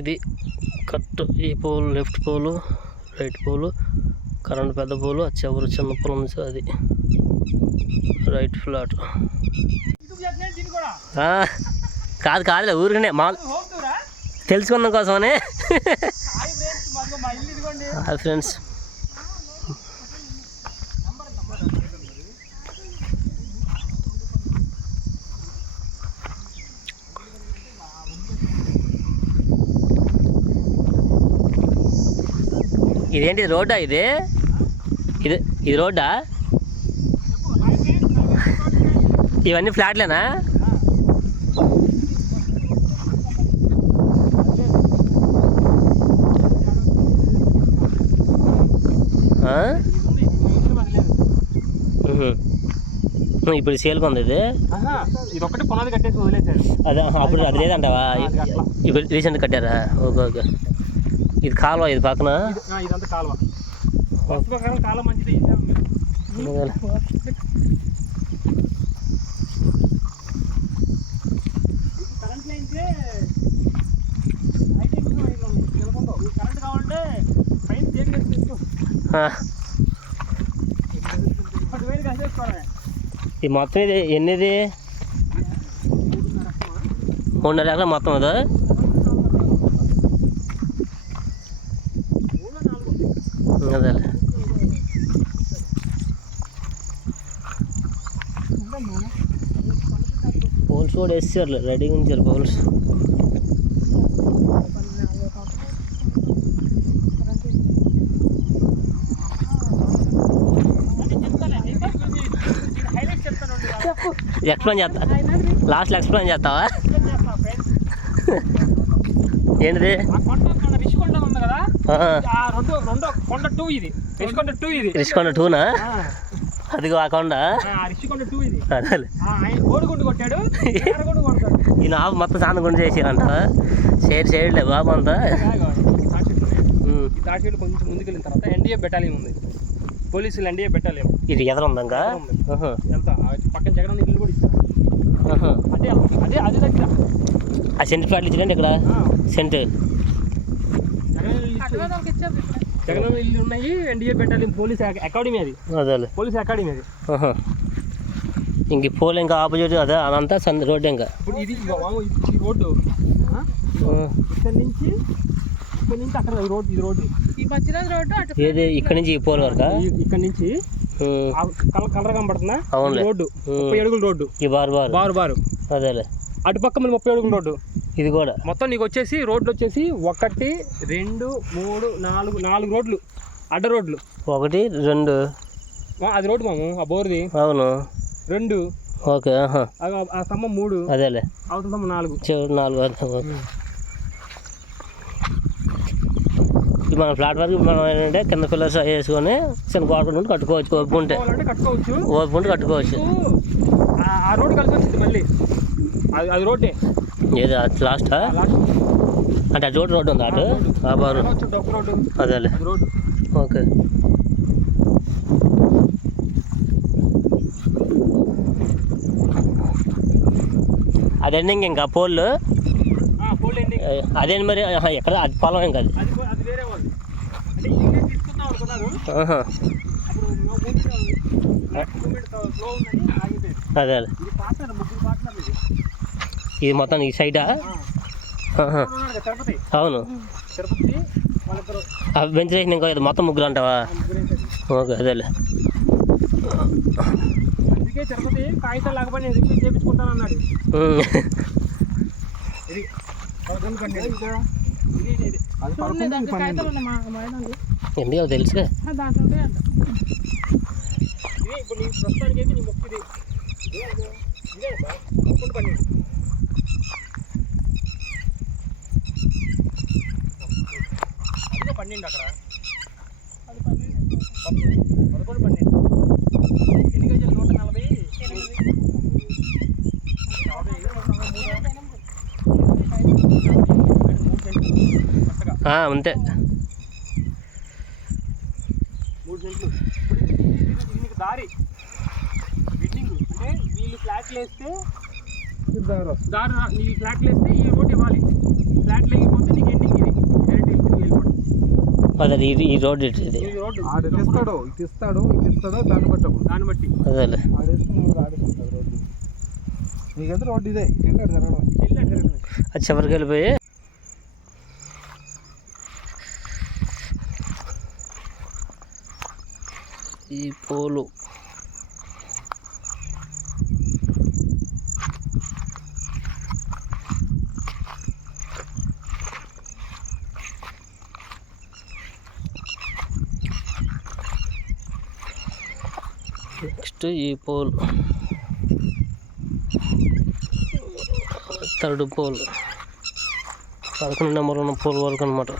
ఇది కట్. ఈ pole left pole, right pole, current పెద్ద పోలు, ఆ చివరి చిన్న పోల్ ఉంది సార్, అది రైట్ ఫ్లాట్. కాదులే ఊరికనే మామూలు తెలుసుకున్న కోసమని. ఫ్రెండ్స్ ఇదేంటి రోడ్డా? ఇది రోడ్డా? ఇవన్నీ ఫ్లాట్లేనా? ఇప్పుడు సేల్కి ఉంది ఇది. ఒకటి పునాది కట్టేసి వదిలేసారు. అదే అప్పుడు అది లేదంటావా? ఇప్పుడు రీసెంట్ కట్టారా? Okay okay. ఇది కాలువ, ఇది పక్కన ఇదంతా కాలువ. కాలువ మంచిది. కరెంట్ కావాలంటే పైన ఈ మొత్తం ఇది ఎన్నిది? 3.5 ఎకరాలు మొత్తం అదా? అదే పోల్స్ కూడా వేసారు, రెడీగా ఉంచారు పోల్స్. ఎక్స్ప్లెయిన్ చేస్తా, లాస్ట్లో ఎక్స్ప్లెయిన్ చేస్తావా? ఏంటిది? రిషికొండ 2నా? అదిగో ఆ కొండ. ఈయన ఆపు మొత్తం సాధన గుండా చేసారంట. చేయట్లే బాబు అంతా. కొంచెం ముందుకెళ్ళిన తర్వాత ఎన్డీఏ బెటాలియన్ ఉంది, పోలీసులు ఎన్డీఏ బెటాలియన్. ఇది ఎదురు ఉందా? పక్కన జగన్ ఇల్లు కూడా ఇస్తారు. అదే అదే అదే దగ్గర ఆ సెంట్ ఫ్లాట్లు ఇచ్చారండి ఇక్కడ. సెంట్ జగన్ ఇల్లు ఉన్నాయి. ఎన్డీఏ బెటాలియన్ పోలీస్ అకాడమీ అది. అదే పోలీస్ అకాడమీ అది. ఇంక పోలే ఇంకా ఆపోజిట్ అదే అదంతా రోడ్డు. ఇంకా ఇప్పుడు ఇది ఈ రోడ్డు ఇక్కడ నుంచి అక్కడ రోడ్డు. ఇది రోడ్డు ఏది ఇక్కడ నుంచి ఈ పోల్ వరకు? ఇక్కడ నుంచి కలర్ కనబడుతుందా? అవును. రోడ్డు 30 అడుగుల రోడ్డు. ఈ బారు అదేలే. అటుపక్క మళ్ళీ 30 అడుగుల రోడ్డు. ఇది కూడా మొత్తం నీకు వచ్చేసి రోడ్లు వచ్చేసి 1 2 3 4 రోడ్లు, అడ్డ రోడ్లు. 1 2 అది రోడ్డు మాము, ఆ బోర్ది. అవును. 2 ఓకే. ఆ స్తంభం 3. అదేలే. అవతల స్తంభం 4. 4. మన ఫ్లాట్ వరకు మనం ఏంటంటే కింద పిల్లర్స్ వేసుకొని చిన్న గోడ కట్టుకోవచ్చు. ఓపుకుంటే కట్టుకోవచ్చు. ఆ రోడ్డు కలిసి వచ్చింది మళ్ళీ. అది రోడ్డే. ఏది లాస్టా? అంటే అటు రోడ్డు ఉందా? అటు ఆ బారు. అదేలే. ఓకే. అదండి ఇంకా పోళ్ళు. అదేంటి మరి? ఎక్కడ అది పొలం ఏం కాదు. అదే ఇది మొత్తం ఈ సైడా? అవును. వెంటిలేషన్ ఇంకా మొత్తం ముగ్గురు అంటావా? ఓకే. అదేలే. కాగితాలు లేకపోతే రిక్షా చేయించుకుంటాను అన్నాడు. ఎందుకు తెలుసు. ఇప్పుడు నీ ప్రస్తుతానికి అయితే నీ మొక్కిది పన్నెండు అక్కడ 11 12 ఎన్ని గజాలు? 148 అంతే. 3 సెంట్లు. దీనికి దారి బిల్డింగ్ అంటే వీళ్ళు ఫ్లాట్లు వేస్తే ఈ రోడ్ ఇవ్వాలి. ఫ్లాట్లు వేయకపోతే నీకు ఎండింగ్ అదే ఈ రోడ్ ఇది ఈ రోడ్డు ఆడు ఇస్తాడు దాన్ని బట్టి దాన్ని బట్టి అదేలే ఆడేసుకున్నాడు ఆడేసుకుంటాడు రోడ్డు నీకైతే రోడ్డు ఇదే వెళ్ళాడు జరగడం వెళ్ళాడు జరగదు. అది చివరికి వెళ్ళిపోయి ఈ పోలు నెక్స్ట్ ఈ పోల్ థర్డ్ పోల్ 11 నెంబర్ ఉన్న పోల్ వరకు అనమాట.